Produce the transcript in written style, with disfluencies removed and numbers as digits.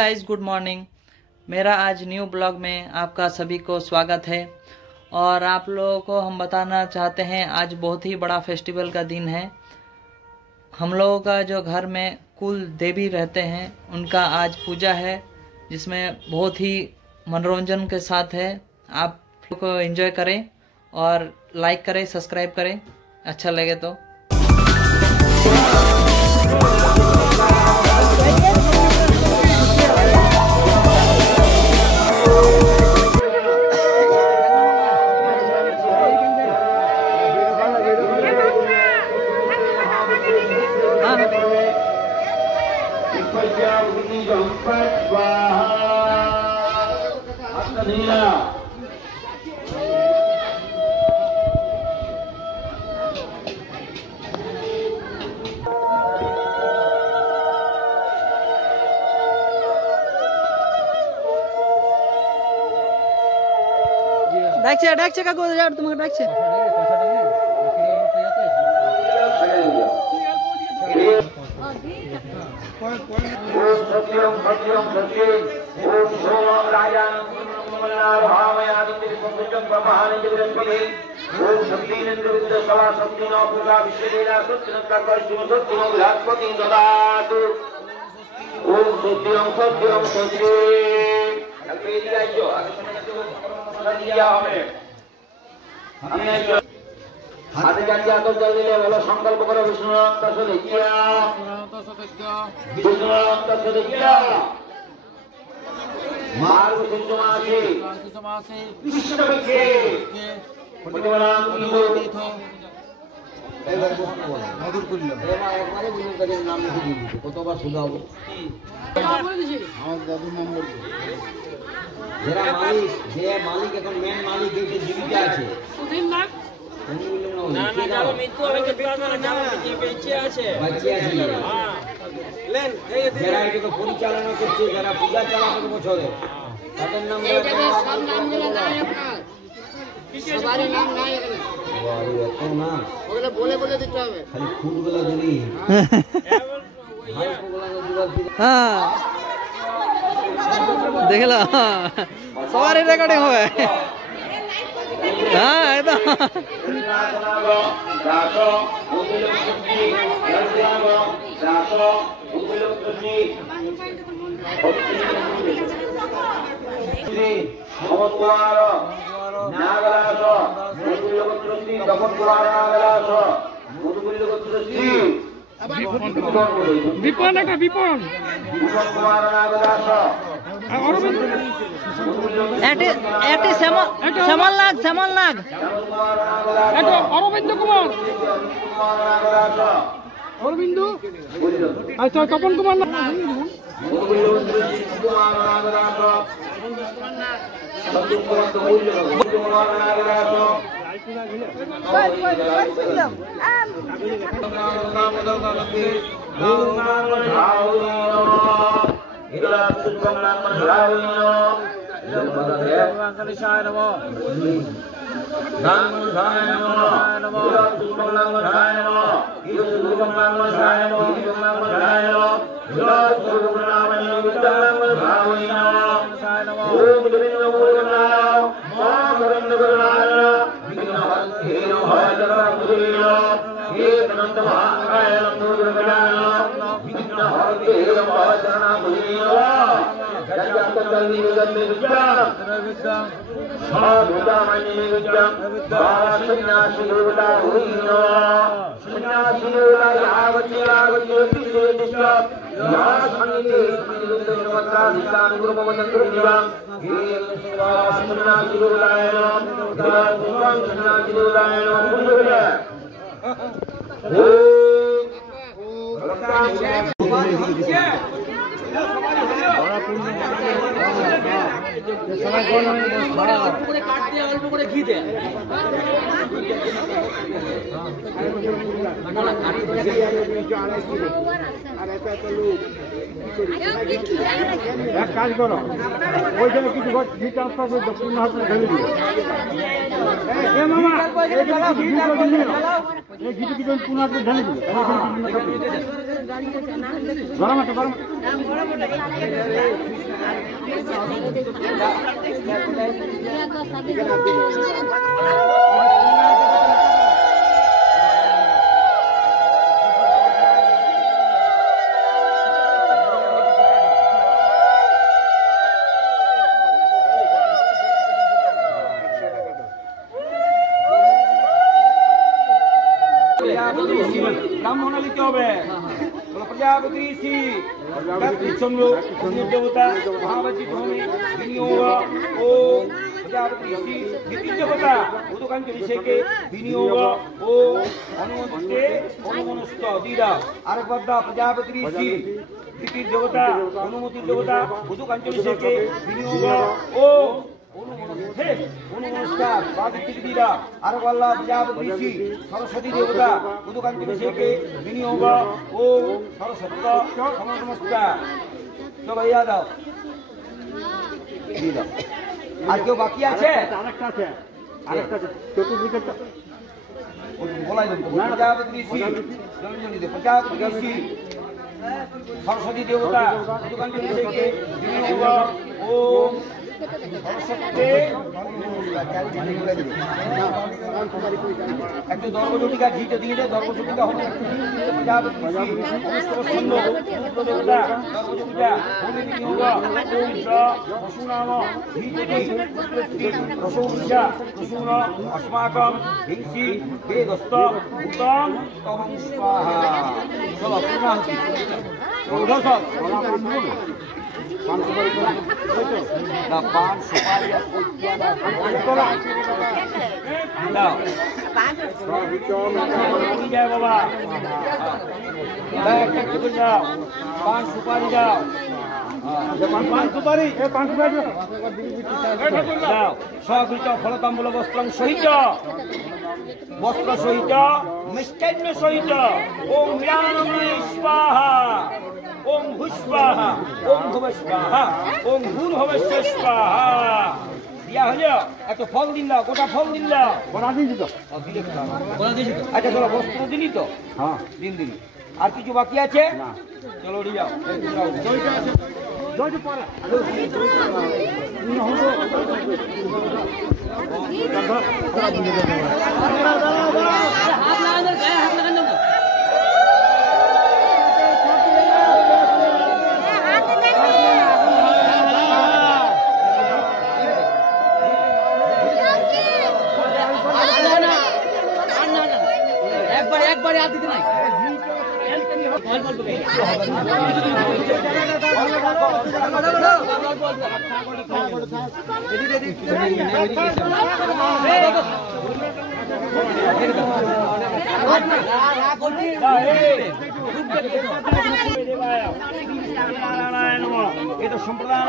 Guys good morning. मेरा आज new blog में आपका सभी को स्वागत है। और आप लोगों को हम बताना चाहते हैं आज बहुत ही बड़ा फेस्टिवल का दिन है। हम लोगों का जो घर में कुल देवी रहते हैं उनका आज पूजा है, जिसमें बहुत ही मनोरंजन के साथ है। आप लोग को एंजॉय करें और लाइक करें, सब्सक्राइब करें, अच्छा लगे तो। ডাকছে কাকু, তোমাকে ডাকছে। হাতে জানিয়ে আতর জল দিলে বলো সংকল্প করো বিষ্ণুরক্ত দেখিয়া মার্গ সূর্য মাসে কৃষ্ণপক্ষে মধুর করল একবারে বিষ্ণু কাজের নাম লিখে দিয়ে দিতে কতবার শুধাবো আমার দাদুর নাম বলবো। যারা মালিক, যে মালিক এখন মেন মালিক যে জীবিকা আছে পরিচালনা করছে, যারা পূজা চালাতে বছরে তাদের নাম বলে বলে দিতে হবে, খালি ফুলগুলো দিলি দেখলা সবারই রেকর্ডিং হবে। হ্যাঁ একদম বিপন একটা বিপন শ্যামল নাগ অরবিন্দ কুমার অরবিন্দু আচ্ছা তপন কুমার অল্প করে ঘি দে। এক কাজ করো, ওইখানে কিছু ঘি ট্রান্সফার করে দক্ষিণ হাতে ঢেলে দিও। এই ঘিটু কি তুমি পুনাতে ঢেলে দিবে গরম আছে গরম ব্রাহ্মণ লিখতে হবে প্রজাপতি শ্রী চন্দ্র দেবতা মহাবাজি ভূমি বিনিয়োগ ও প্রজাপতি শ্রী নীতি দেবতা উদকাঞ্চলি শেখে বিনিয়োগ ও অনুমতিতে অনুমনস্ত দিদা আরেকবার দা প্রজাপতি শ্রী নীতি দেবতা অনুমতি দেবতা উদকাঞ্চলি শেখে বিনিয়োগ ও অনুনমস্কার বাদিক দিদা আর বল্লা প্রজাপতি শ্রী সরস্বতী দেবতা উদকাঞ্চলি শেখে বিনিয়োগ ও সরস্বতী নমস্কার তো ভাইয়া দাও দিয়ে দাও আর কেউ বাকি আছে আরেকটা আছে চতুর্দিকে বলাই দেব প্রজাপতি শ্রী প্রজাপতি শ্রী সরস্বতী দেবতা উদকাঞ্চলি শেখে বিনিয়োগ ও একটু দর্গজটিকা ঘিটা দিয়ে দেয় দর্গজটিকা হবে अस्माकं हिंसी वेदस्त उत्तम तहं स्वाहा चलो पान सुपारी बाबा जाओ पान सुपारी जाओ पान सुपारी जाओ सहित फलताम्बूल वस्त्र सहित वस्त्र सहित मिष्टान्न सहित ओम ज्ञानमय स्वाहा ओम भूस्वाहा ओम भुवस्वाहा ओम भूर्भुवस्व स्वाहा দিয়া হলো একটা ফল দিন দাও গোটা ফল দিন দাও বড়া দিয়েছি তো আচ্ছা চলো বস্ত্র দিনই তো হ্যাঁ দিন দিন আর কিছু বাকি আছে না চলো উঠে যাও জয়টা পরে একবারে আর দিতে নাই এটা সম্প্রদায়